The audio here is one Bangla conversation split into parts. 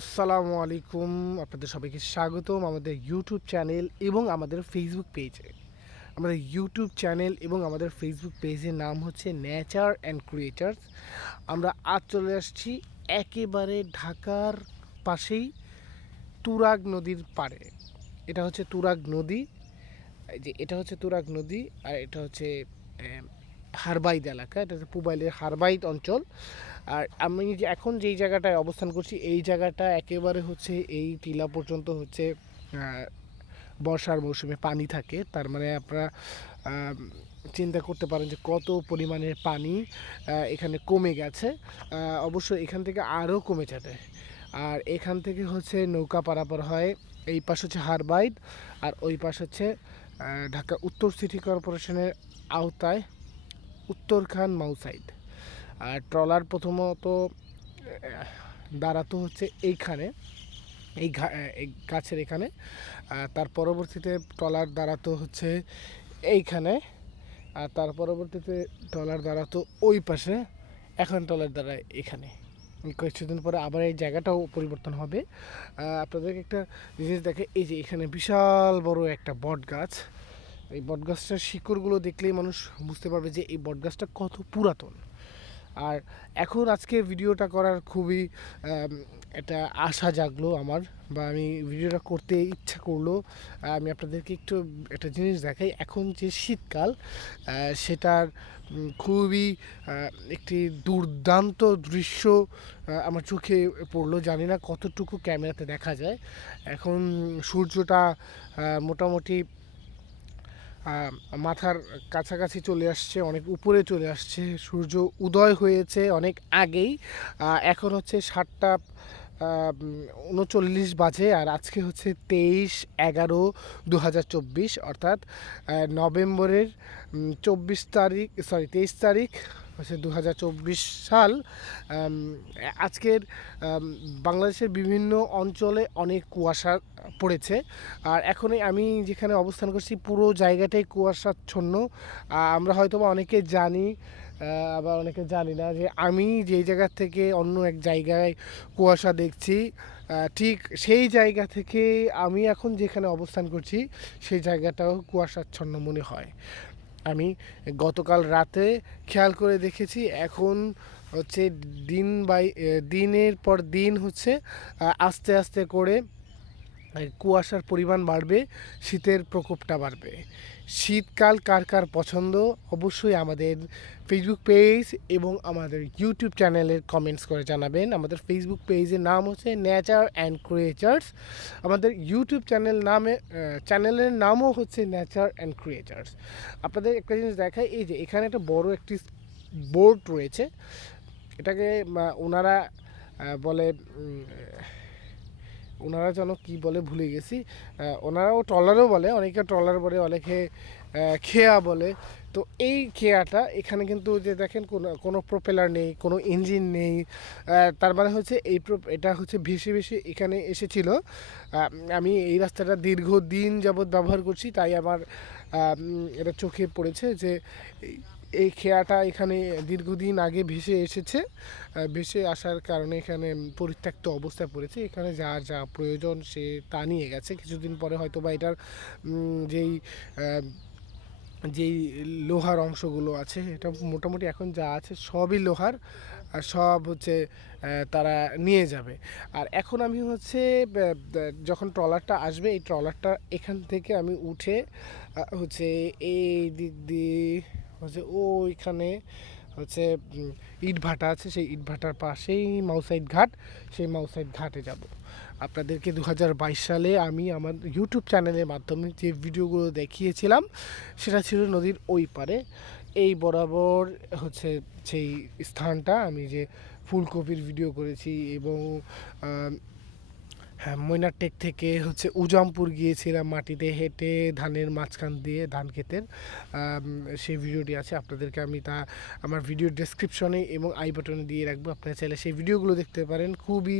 আসসালামু আলাইকুম। আপনাদের সবাইকে স্বাগতম আমাদের ইউটিউব চ্যানেল এবং আমাদের ফেসবুক পেজে আমাদের ইউটিউব চ্যানেল এবং আমাদের ফেসবুক পেজের নাম হচ্ছে নেচার অ্যান্ড ক্রিয়েটার্স আমরা আজ চলে আসছি একেবারে ঢাকার পাশেই তুরাগ নদীর পাড়ে। এটা হচ্ছে তুরাগ নদী। যে এটা হচ্ছে তুরাগ নদী আর এটা হচ্ছে হারবাইদ এলাকা, এটা হচ্ছে পুবাইলের হারবাইদ অঞ্চল। আর আমি যে এখন যেই জায়গাটায় অবস্থান করছি, এই জায়গাটা একেবারে হচ্ছে এই টিলা পর্যন্ত হচ্ছে বর্ষার মৌসুমে পানি থাকে। তার মানে আপনারা চিন্তা করতে পারেন যে কত পরিমাণের পানি এখানে কমে গেছে। অবশ্য এখান থেকে আরও কমে যাবে। আর এখান থেকে হচ্ছে নৌকা পারাপার হয়, এই পাশ হচ্ছে হারবাইদ, আর ওই পাশ হচ্ছে ঢাকা উত্তর সিটি কর্পোরেশনের আওতায়। উত্তরখান মাউসাইড আর ট্রলার প্রথমত দাঁড়াতো হচ্ছে এইখানে, এই গাছের এখানে। তার পরবর্তীতে ট্রলার দাঁড়াতো হচ্ছে এইখানে। আর তার পরবর্তীতে ট্রলার দাঁড়াতো ওই পাশে, এখন ট্রলার দাঁড়ায় এখানে। কিছুদিন পরে আবার এই জায়গাটাও পরিবর্তন হবে। আপনাদেরকে একটা জিনিস দেখে, এই যে এখানে বিশাল বড় একটা বট গাছ এই বটগাছটার শিকড়গুলো দেখলেই মানুষ বুঝতে পারবে যে এই বটগাছটা কত পুরাতন। আর এখন আজকে ভিডিওটা করার খুবই একটা আশা জাগলো আমার বা আমি ভিডিওটা করতে ইচ্ছা করল। আমি আপনাদেরকে একটু একটা জিনিস দেখাই। এখন যে শীতকাল সেটার খুবই একটি দুর্দান্ত দৃশ্য আমার চোখে পড়ল। জানি না কতটুকু ক্যামেরাতে দেখা যায়। এখন সূর্যটা মোটামুটি মাথার কাছাকাছি চলে আসছে, অনেক উপরে চলে আসছে। সূর্য উদয় হয়েছে অনেক আগেই। এখন হচ্ছে সাতটা উনচল্লিশ বাজে আর আজকে হচ্ছে তেইশ এগারো দু হাজার চব্বিশ। অর্থাৎ নভেম্বরের চব্বিশ তারিখ সরি তেইশ তারিখ হচ্ছে দু হাজার চব্বিশ সাল আজকের বাংলাদেশের বিভিন্ন অঞ্চলে অনেক কুয়াশা পড়েছে। আর এখনই আমি যেখানে অবস্থান করছি, পুরো জায়গাটাই কুয়াশাচ্ছন্ন। আমরা হয়তো বা অনেকে জানি আবার অনেকে জানি না যে আমি যেই জায়গা থেকে অন্য এক জায়গায় কুয়াশা দেখছি ঠিক সেই জায়গা থেকে আমি এখন যেখানে অবস্থান করছি, সেই জায়গাটাও কুয়াশাচ্ছন্ন মনে হয়। আমি গতকাল রাতে খেয়াল করে দেখেছি, এখন হচ্ছে দিন বাই দিনের পর দিন হচ্ছে আস্তে আস্তে করে কুয়াশার পরিমাণ বাড়বে, শীতের প্রকোপটা বাড়বে। শীতকাল কার কার পছন্দ? অবশ্যই আমাদের ফেসবুক পেজ এবং আমাদের ইউটিউব চ্যানেলের কমেন্টস করে জানাবেন। আমাদের ফেসবুক পেজের নাম হচ্ছে নেচার অ্যান্ড ক্রিয়েচার্স আমাদের ইউটিউব চ্যানেল নামে চ্যানেলের নামও হচ্ছে নেচার অ্যান্ড ক্রিয়েচার্স আপনাদের একটা জিনিস দেখায় এই যে এখানে একটা বড় একটি বোর্ড রয়েছে। এটাকে ওনারা বলে ওনারা যেন কি বলে ভুলে গেছি। ওনারাও ট্রলারও বলে, অনেকে ট্রলার বলে, অনেকে খেয়া বলে। তো এই খেয়াটা এখানে কিন্তু যে দেখেন কোনো কোনো প্রোপেলার নেই, কোনো ইঞ্জিন নেই। তার মানে হচ্ছে এই এটা হচ্ছে ভেসে ভেসে এখানে এসেছিল। আমি এই রাস্তাটা দীর্ঘদিন যাবৎ ব্যবহার করছি, তাই আমার এটা চোখে পড়েছে যে এই- খেয়াটা এখানে দীর্ঘদিন আগে ভেসে এসেছে ভেসে আসার কারণে এখানে পরিত্যক্ত অবস্থায় পড়েছে। এখানে যা যা প্রয়োজন সে তা নিয়ে গেছে। কিছুদিন পরে হয়তো বা এটার যেই যেই লোহার অংশগুলো আছে, এটা মোটামুটি এখন যা আছে সবই লোহার, আর সব হচ্ছে তারা নিয়ে যাবে। আর এখন আমি হচ্ছে যখন ট্রলারটা আসবে, এই ট্রলারটা এখান থেকে আমি উঠে হচ্ছে এই দিক দিয়ে হচ্ছে ওইখানে হচ্ছে উম, ইট ভাটা আছে সেই ইট ভাটার পাশেই মাউসাইড ঘাট সেই মাউসাইড ঘাটে যাব। আপনাদেরকে দু হাজার বাইশ সালে আমি আমার ইউটিউব চ্যানেলের মাধ্যমে যে ভিডিওগুলো দেখিয়েছিলাম সেটা ছিল নদীর ওই পারে। এই বরাবর হচ্ছে সেই স্থানটা আমি যে ফুলকপির ভিডিও করেছি এবং হ্যাঁ ময়নারটেক থেকে হচ্ছে উজামপুর গিয়েছিলাম মাটিতে হেঁটে ধানের মাঝখান দিয়ে ধান ক্ষেতের। সেই ভিডিওটি আছে, আপনাদেরকে আমি তা আমার ভিডিও ডেসক্রিপশনে এবং আই বাটনে দিয়ে রাখব। আপনারা চাইলে সেই ভিডিওগুলো দেখতে পারেন। খুবই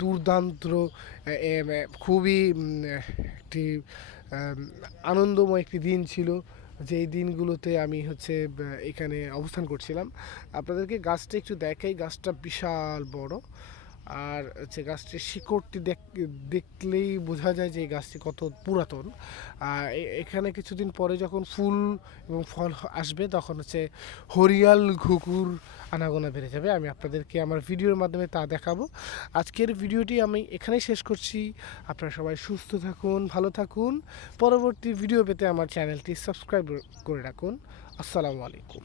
দুর্দান্ত খুবই একটি আনন্দময় একটি দিন ছিল। যেই দিনগুলোতে আমি হচ্ছে এখানে অবস্থান করছিলাম। আপনাদেরকে গাছটা একটু দেখাই। গাছটা বিশাল বড়। আর হচ্ছে গাছটির শিকড়টি দেখ- দেখলেই বোঝা যায় যে এই গাছটি কত পুরাতন। এখানে কিছুদিন পরে যখন ফুল এবং ফল আসবে, তখন হচ্ছে হরিয়াল ঘুঘুর আনাগোনা বেড়ে যাবে। আমি আপনাদেরকে আমার ভিডিওর মাধ্যমে তা দেখাবো। আজকের ভিডিওটি আমি এখানেই শেষ করছি। আপনারা সবাই সুস্থ থাকুন, ভালো থাকুন। পরবর্তী ভিডিও পেতে আমার চ্যানেলটি সাবস্ক্রাইব করে রাখুন। আসসালামু আলাইকুম।